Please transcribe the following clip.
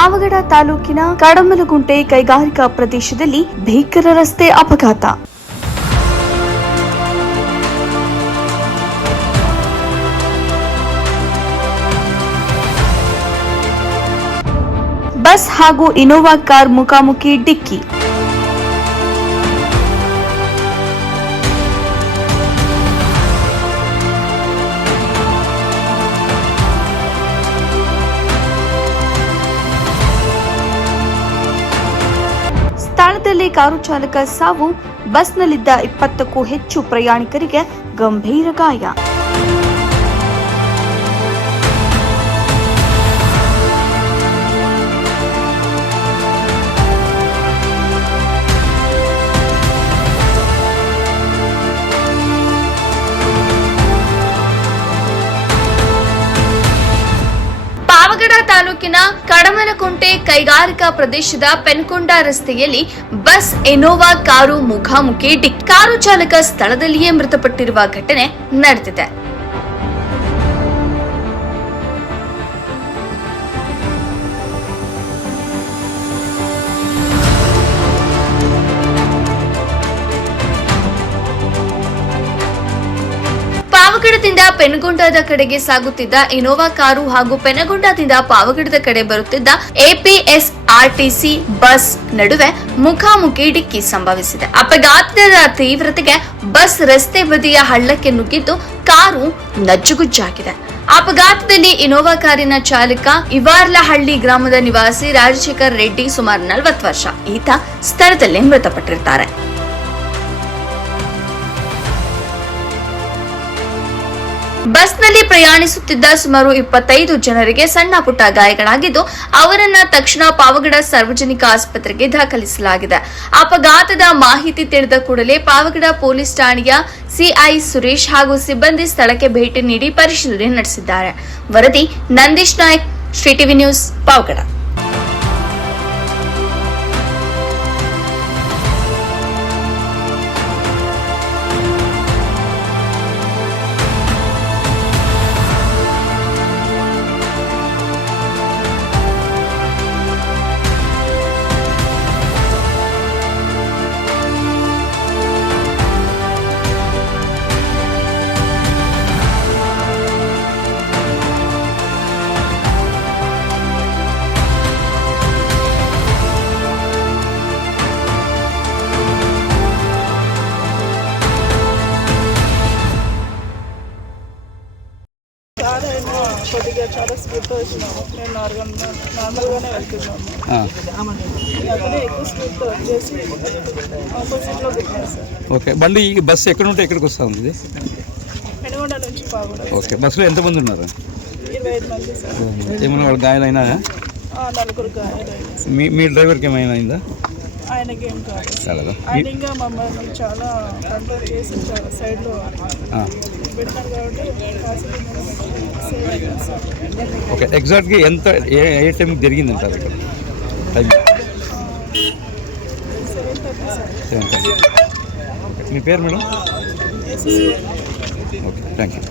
ಪಾವಗಡ ತಾಲೂಕಿನ ಕಡಮಲಗುಂಟೆ ಕೈಗಾರಿಕಾ ಪ್ರದೇಶದಲ್ಲಿ ಭೀಕರ ರಸ್ತೆ ಅಪಘಾತ. ಬಸ್ ಹಾಗೂ ಇನೋವಾ ಕಾರ್ ಮುಖಾಮುಖಿ ಡಿಕ್ಕಿ. ಸ್ಥಳದಲ್ಲಿ ಕಾರು ಚಾಲಕ ಸಾವು, ಬಸ್ನಲ್ಲಿದ್ದ 20ಕ್ಕೂ ಹೆಚ್ಚು ಪ್ರಯಾಣಿಕರಿಗೆ ಗಂಭೀರ ಗಾಯ. ಪಾವಗಡ ತಾಲೂಕಿನ ಕಡಮಲಗುಂಟೆ ಕೈಗಾರಿಕಾ ಪ್ರದೇಶದ ಪೆನ್ಕೊಂಡ ರಸ್ತೆಯಲ್ಲಿ ಬಸ್ ಇನೋವಾ ಕಾರು ಮುಖಾಮುಖಿ ಡಿಕ್ಕಿ. ಕಾರು ಚಾಲಕ ಸ್ಥಳದಲ್ಲಿಯೇ ಮೃತಪಟ್ಟಿರುವ ಘಟನೆ ನಡೆದಿದೆ. ಪಾವಗಡದಿಂದ ಪೆನಗೊಂಡದ ಕಡೆಗೆ ಸಾಗುತ್ತಿದ್ದ ಇನೋವಾ ಕಾರು ಹಾಗೂ ಪೆನಗೊಂಡದಿಂದ ಪಾವಗಡದ ಕಡೆ ಬರುತ್ತಿದ್ದ ಎಪಿಎಸ್ಆರ್ಟಿಸಿ ಬಸ್ ನಡುವೆ ಮುಖಾಮುಖಿ ಡಿಕ್ಕಿ ಸಂಭವಿಸಿದೆ. ಅಪಘಾತದ ತೀವ್ರತೆಗೆ ಬಸ್ ರಸ್ತೆ ಬದಿಯ ಹಳ್ಳಕ್ಕೆ ನುಗ್ಗಿದ್ದು ಕಾರು ನಜ್ಜುಗುಜ್ಜಾಗಿದೆ. ಅಪಘಾತದಲ್ಲಿ ಇನೋವಾ ಕಾರಿನ ಚಾಲಕ ಇವಾರ್ಲಹಳ್ಳಿ ಗ್ರಾಮದ ನಿವಾಸಿ ರಾಜಶೇಖರ್ ರೆಡ್ಡಿ ಸುಮಾರು 40 ವರ್ಷ. ಈತ ಸ್ಥಳದಲ್ಲೇ ಮೃತಪಟ್ಟಿರುತ್ತಾರೆ. ಬಸ್ನಲ್ಲಿ ಪ್ರಯಾಣಿಸುತ್ತಿದ್ದ ಸುಮಾರು 25 ಜನರಿಗೆ ಸಣ್ಣ ಪುಟ್ಟ ಗಾಯಗಳಾಗಿದ್ದು ಅವರನ್ನ ತಕ್ಷಣ ಪಾವಗಡ ಸಾರ್ವಜನಿಕ ಆಸ್ಪತ್ರೆಗೆ ದಾಖಲಿಸಲಾಗಿದೆ. ಅಪಘಾತದ ಮಾಹಿತಿ ತಿಳಿದ ಕೂಡಲೇ ಪಾವಗಡ ಪೊಲೀಸ್ ಠಾಣೆಯ ಸಿಐ ಸುರೇಶ್ ಹಾಗೂ ಸಿಬ್ಬಂದಿ ಸ್ಥಳಕ್ಕೆ ಭೇಟಿ ನೀಡಿ ಪರಿಶೀಲನೆ ನಡೆಸಿದ್ದಾರೆ. ವರದಿ ನಂದೀಶ್ ನಾಯ್ಕ್, ಶ್ರೀ ಟಿವಿ ನ್ಯೂಸ್, ಪಾವಗಡ. కొద్దిగా చాలా స్పీడ్తో వచ్చినాము. నేను నార్మల్గానే వెళ్తున్నాము. అతనే ఎక్కువ స్పీడ్తో వచ్చేసి ఆపోజిట్లో పెట్టాను సార్. ఓకే, బండి ఈ బస్సు ఎక్కడ ఉంటే ఎక్కడికి వస్తూ ఉంది? పెనుగొండ నుంచి పావగడ. ఓకే, బస్సులో ఎంతమంది ఉన్నారు? 25 మంది సార్. ఏమైనా వాళ్ళు గాయాలైనా? 4 గాయాలైనా. మీ డ్రైవర్కి ఏమైనా అయిందా? ఆయనకి ఏం కాదు. ఆయన ఇంకా మమ్మల్ని చాలా కంట్రోల్ చేసి చాలా సైడ్లో పెట్టారు కాబట్టి ఓకే. ఎగ్జాక్ట్గా ఏ టైంకి జరిగింది అంటారు ఇక్కడ? టైం 7:30. మీ పేరు madam? Sir. Okay, thank you.